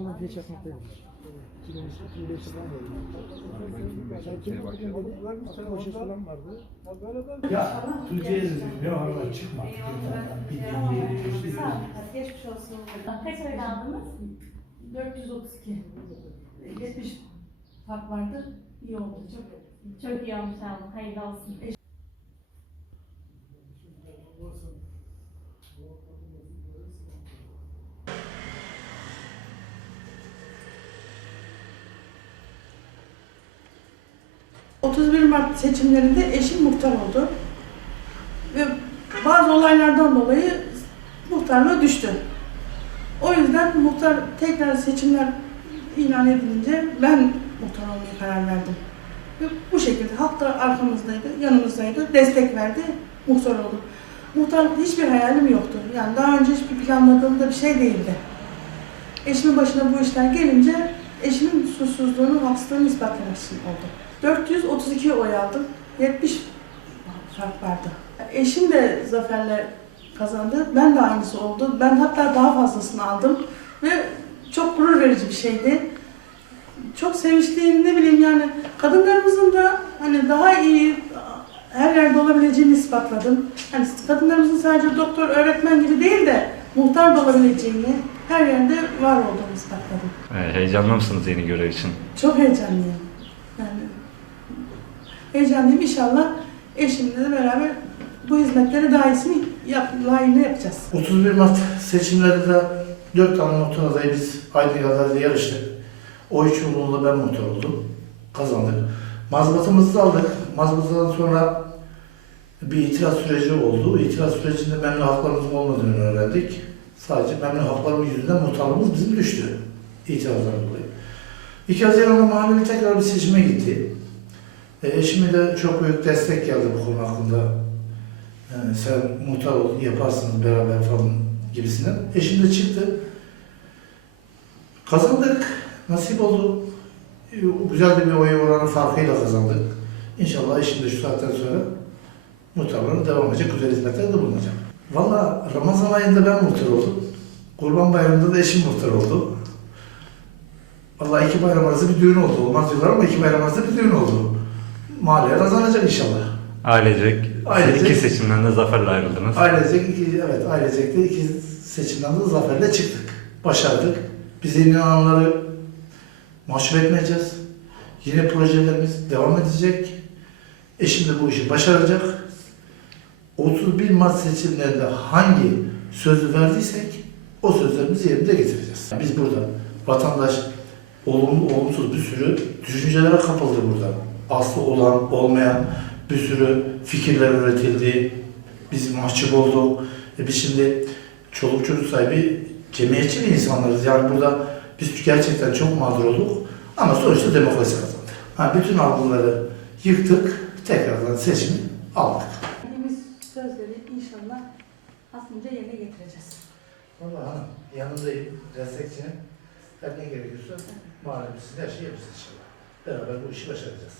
Ama geç yapmaktayım. 2005 falan geldim. Sen kim bakıyorsun? Sen o şey falan vardı. Ya dedim ne araba çıkma. Bir dinleyelim. Sağ olun. Geçmiş olsun. Kaç ayda aldınız? 432. 70 fark vardı. İyi oldu. Çok Çok iyi olmuş aldım. Hayırlı olsun. 31 Mart seçimlerinde eşim muhtar oldu. Ve bazı olaylardan dolayı muhtarlığı düştü. O yüzden muhtar tekrar seçimler ilan edilince ben muhtar olmaya karar verdim. Ve bu şekilde halk da arkamızdaydı, yanımızdaydı, destek verdi, muhtar oldum. Muhtar hiçbir hayalim yoktu. Yani daha önce hiçbir planladığım da bir şey değildi. Eşimin başına bu işler gelince eşimin susuzluğunu, haksızlığını ispatlamak için oldu. 432 oy aldım. 70 fark vardı. Eşim de zaferle kazandı. Ben de aynısı oldu. Ben hatta daha fazlasını aldım. Ve çok gurur verici bir şeydi. Çok sevinçliyim ne bileyim yani kadınlarımızın da hani daha iyi her yerde olabileceğini ispatladım. Hani kadınlarımızın sadece doktor, öğretmen gibi değil de muhtar da olabileceğini, her yerde var olduğunu ispatladım. Heyecanlı mısınız yeni görev için? Çok heyecanlıyım. Yani heyecanlıyım. İnşallah eşimle de beraber bu hizmetleri daha iyisini yap, layığını yapacağız. 31 Mart seçimlerinde 4 tane muhtar adayı biz aynı gazetede yarıştık. Oy çoğunluğunda ben muhtar oldum. Kazandık. Mazbatımızı aldık. Mazbatından sonra bir itiraz süreci oldu. İtiraz sürecinde memnun haklarımızın olmadığını öğrendik. Sadece memnun haklarımız yüzünden muhtarlığımız bizim düştü. İtirazdan dolayı. 2 Haziran'da mahallenin tekrar bir seçime gitti. E, eşime de çok büyük destek geldi bu konu hakkında. Yani sen muhtar ol, yaparsınız beraber falan gibisinden. Eşim de çıktı. Kazandık. Nasip oldu. E, Güzel de bir oy oranı farkıyla kazandık. İnşallah eşim de şu saatten sonra muhtarlara devam edecek, güzel hizmetlerde bulunacak. Valla Ramazan ayında ben muhtar oldum. Kurban bayramında da eşim muhtar oldu. Valla iki bayram arası bir düğün oldu. Olmaz diyorlar ama iki bayram arası bir düğün oldu. Mahalleye kazanacak inşallah. Ailecek, Ailecek. iki seçimden de zaferle ayrıldınız. Ailecek, iki, evet ailecek de iki seçimden de zaferle çıktık. Başardık. Bize inananları mahcup etmeyeceğiz. Yine projelerimiz devam edecek. Eşim de bu işi başaracak. 31 Mart seçimlerinde hangi sözü verdiysek o sözlerimizi yerine getireceğiz. Biz burada vatandaş olumlu olumsuz bir sürü düşüncelere kapıldı burada. Aslı olan olmayan bir sürü fikirler üretildi. Biz mahcup olduk. E biz şimdi çoluk çocuk sahibi cemiyetçi bir insanlarız. Yani burada biz gerçekten çok mağdur olduk. Ama sonuçta demokrasi kazandı. Ha, bütün algıları yıktık. Tekrardan seçimi aldık. Verdiğimiz sözleri inşallah aslında yerine getireceğiz. Vallahi hanım yanındayım. Destekçinin her ne gerekiyorsa mahallemizin her şeyi yapacağız inşallah. Beraber bu işi başaracağız.